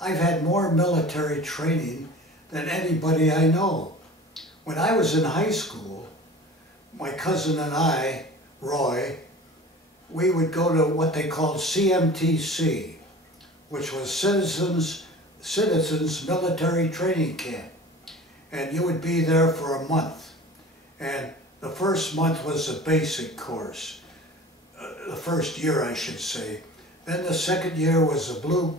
I've had more military training than anybody I know. When I was in high school, my cousin and I, Roy, we would go to what they called CMTC, which was Citizens Military Training Camp. And you would be there for a month. And the first month was a basic course. The first year, I should say. Then the second year was the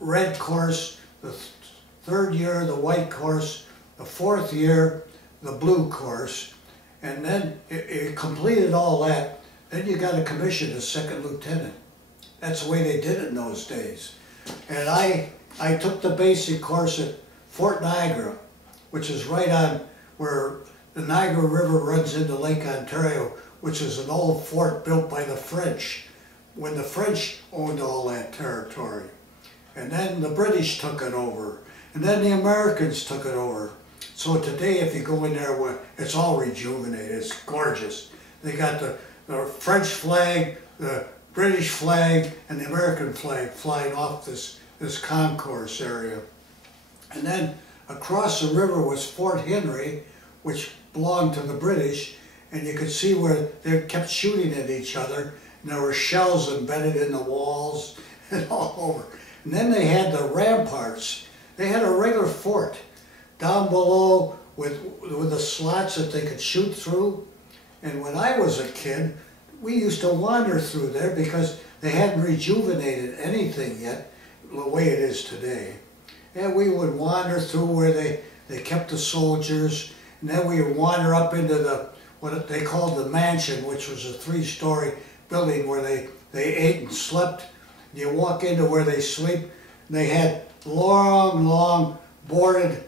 red course. The third year, the white course. The fourth year, the blue course. And then it completed all that. Then you got a commission as second lieutenant. That's the way they did it in those days. And I took the basic course at Fort Niagara, which is right on where the Niagara River runs into Lake Ontario, which is an old fort built by the French, when the French owned all that territory. And then the British took it over, and then the Americans took it over. So today, if you go in there, it's all rejuvenated, it's gorgeous. They got the French flag, the British flag, and the American flag flying off this concourse area. And then across the river was Fort Henry, which belonged to the British, and you could see where they kept shooting at each other, and there were shells embedded in the walls and all over. And then they had the ramparts. They had a regular fort down below with the slots that they could shoot through. And when I was a kid, we used to wander through there because they hadn't rejuvenated anything yet the way it is today. And we would wander through where they kept the soldiers, and then we would wander up into what they called the mansion, which was a 3-story building where they ate and slept. And you walk into where they sleep, and they had long boarded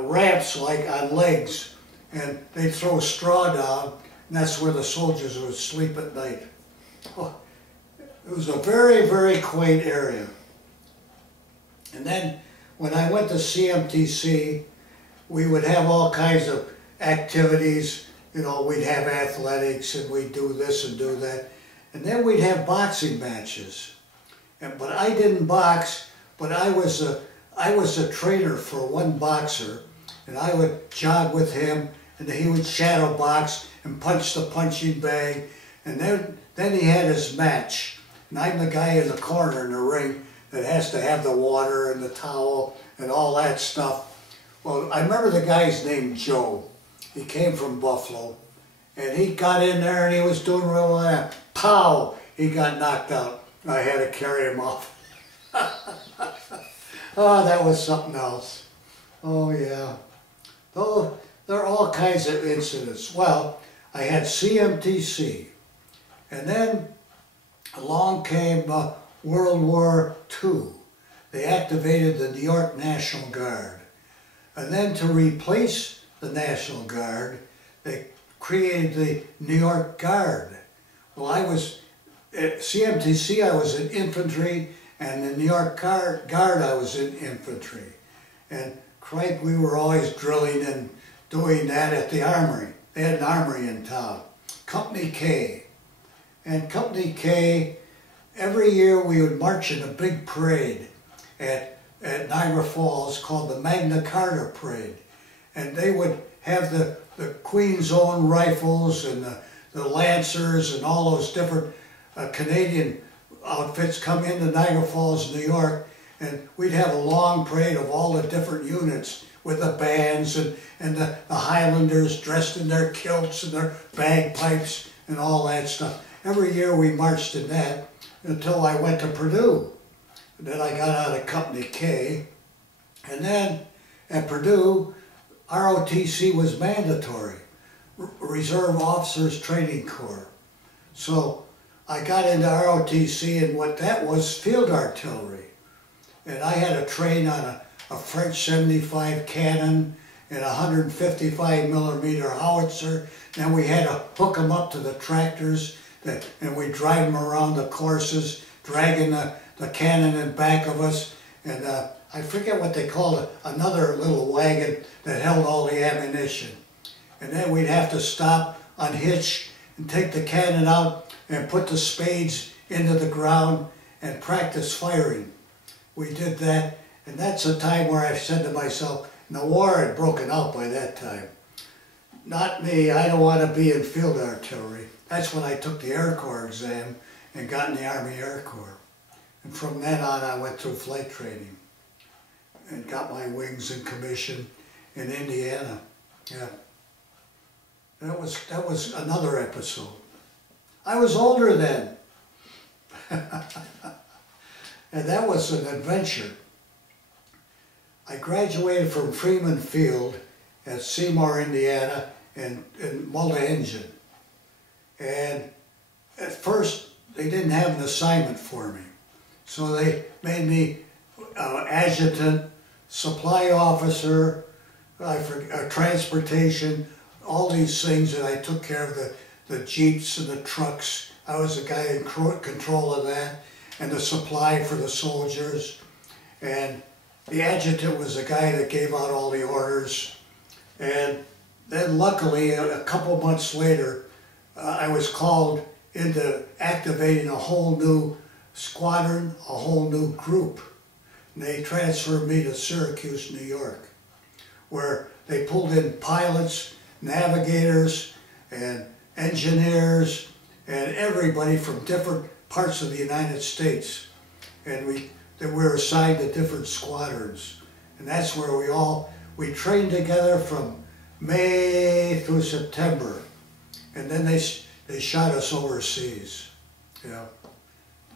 ramps like on legs, and they'd throw straw down, and that's where the soldiers would sleep at night. Oh, it was a very quaint area. And then when I went to CMTC, we would have all kinds of activities. You know, we'd have athletics, and we'd do this and do that. And then we'd have boxing matches. But I didn't box, but I was a trainer for one boxer, and I would jog with him, and he would shadow box and punch the punching bag, and then he had his match. And I'm the guy in the corner in the ring that has to have the water and the towel and all that stuff. Well, I remember the guy's name Joe. He came from Buffalo, and he got in there and he was doing real well. Pow! He got knocked out. I had to carry him off. Oh, that was something else. Oh, yeah. Oh, there are all kinds of incidents. Well, I had CMTC, and then along came World War II. They activated the New York National Guard. And then to replace the National Guard, they created the New York Guard. Well, I was at CMTC, I was in infantry, and the New York Guard, I was in infantry. And crike, we were always drilling and doing that at the armory. They had an armory in town, Company K. And Company K, every year we would march in a big parade at Niagara Falls called the Magna Carta Parade. And they would have the Queen's Own rifles and the Lancers and all those different Canadian outfits come into Niagara Falls, New York, and we'd have a long parade of all the different units with the bands and the Highlanders dressed in their kilts and their bagpipes and all that stuff. Every year we marched in that until I went to Purdue. And then I got out of Company K, and then at Purdue, ROTC was mandatory, Reserve Officers Training Corps. So I got into ROTC, and what that was, field artillery. And I had to train on a French 75 cannon and a 155mm howitzer. Then we had to hook them up to the tractors, and we drive them around the courses, dragging the cannon in back of us. And I forget what they called it, another little wagon that held all the ammunition. And then we'd have to stop, unhitch, and take the cannon out and put the spades into the ground and practice firing. We did that, And that's a time where I said to myself, and the war had broken out by that time. Not me, I don't want to be in field artillery. That's when I took the Air Corps exam and got in the Army Air Corps. And from then on I went through flight training and got my wings and commission in Indiana. Yeah. That was another episode. I was older then. And that was an adventure. I graduated from Freeman Field at Seymour, Indiana, in multi-engine. And at first, they didn't have an assignment for me. So they made me adjutant, supply officer, transportation, all these things, and I took care of the jeeps and the trucks. I was the guy in control of that, and the supply for the soldiers. And the adjutant was the guy that gave out all the orders. And then luckily, a couple months later, I was called into activating a whole new squadron, a whole new group. And they transferred me to Syracuse, New York, where they pulled in pilots, navigators, and engineers, and everybody from different parts of the United States. And we were assigned to different squadrons. And that's where we trained together from May through September. And then they shot us overseas. Yeah.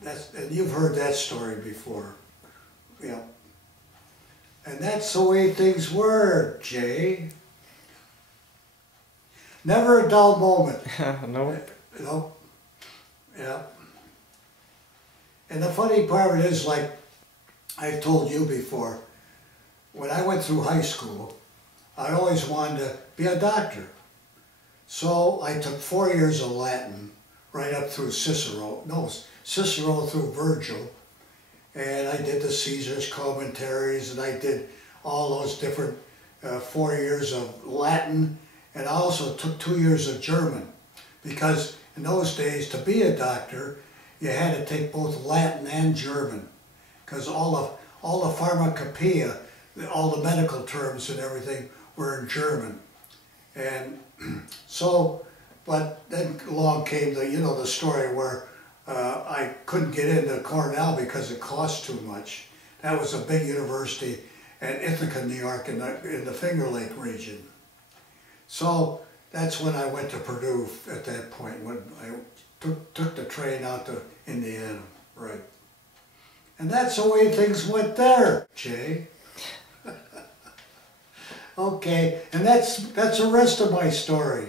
And you've heard that story before. Yeah. And that's the way things were, Jay. Never a dull moment. No. No. Yeah. And the funny part is, like I've told you before, when I went through high school, I always wanted to be a doctor. So I took 4 years of Latin, right up through Cicero through Virgil, and I did the Caesar's commentaries, and I did all those different 4 years of Latin, and I also took 2 years of German, because in those days, to be a doctor, you had to take both Latin and German, because all the pharmacopoeia, all the medical terms and everything were in German. And so, but then along came the story where I couldn't get into Cornell because it cost too much. That was a big university at Ithaca, New York, in the Finger Lake region. So that's when I went to Purdue at that point, when I took the train out to Indiana, right. And that's the way things went there, Jay. Okay, and that's the rest of my story.